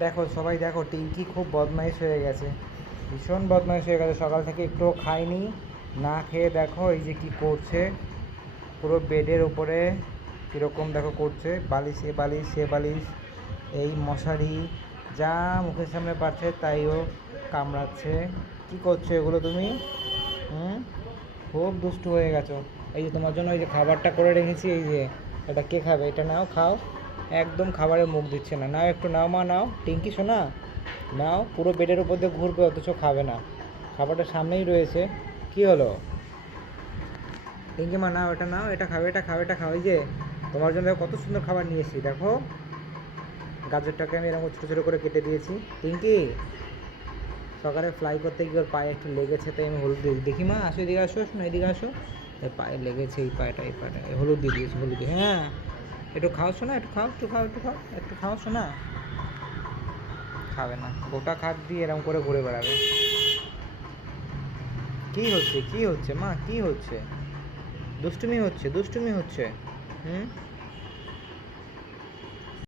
দেখো সবাই দেখো, টিঙ্কি খুব বদমাইশ হয়ে গেছে, ভীষণ বদমাইশ হয়ে গেছে। সকাল থেকে একটুও খায়নি, না খেয়ে দেখো এই যে কি করছে, পুরো বেডের ওপরে কীরকম দেখো করছে, বালিশ এ বালিশ সে বালিশ, এই মশারি, যা মুখের সামনে পাচ্ছে তাইও কামড়াচ্ছে। কি করছো এগুলো তুমি? হুম, খুব দুষ্টু হয়ে গেছো। এই যে তোমার জন্য এই যে খাবারটা করে রেখেছি, এই যে এটা কে খাবে, এটা নাও খাও। একদম খাবারে মুখ দিচ্ছে না, নাও একটু নাও মা, নাও টিঙ্কি শোনা, নাও। পুরো বেডের উপর দিয়ে ঘুরবে অথচ খাবে না, খাবারটা সামনেই রয়েছে। কি হলো টিঙ্কি মা, নাও এটা, নাও এটা খাবে, এটা খাও, এটা খাও। এই যে তোমার জন্য দেখো কত সুন্দর খাবার নিয়েছি, দেখো গাজরটাকে আমি এরকম ছোটো ছোটো করে কেটে দিয়েছি। টিঙ্কি সকালে ফ্লাই করতে গিয়ে ওর পায়ে একটু লেগেছে, তাই আমি হলুদ দিয়ে দেখি মা, আসো এদিকে আসো, শোনো এদিকে আসো, এই পায়ে লেগেছে, এই পায়েটা, এই পায়েটা, হলুদ দিয়ে দিয়েছি, হলুদ দিয়ে, হ্যাঁ একটু খাও শোনা, একটু খাও, একটু খাও, একটু খাও, একটু খাও শোনা। খাবে না, গোটা খাট দিয়ে এরকম করে ঘুরে বেড়াবে। কী হচ্ছে, কী হচ্ছে মা, কী হচ্ছে? দুষ্টুমি হচ্ছে, দুষ্টুমি হচ্ছে। হুম,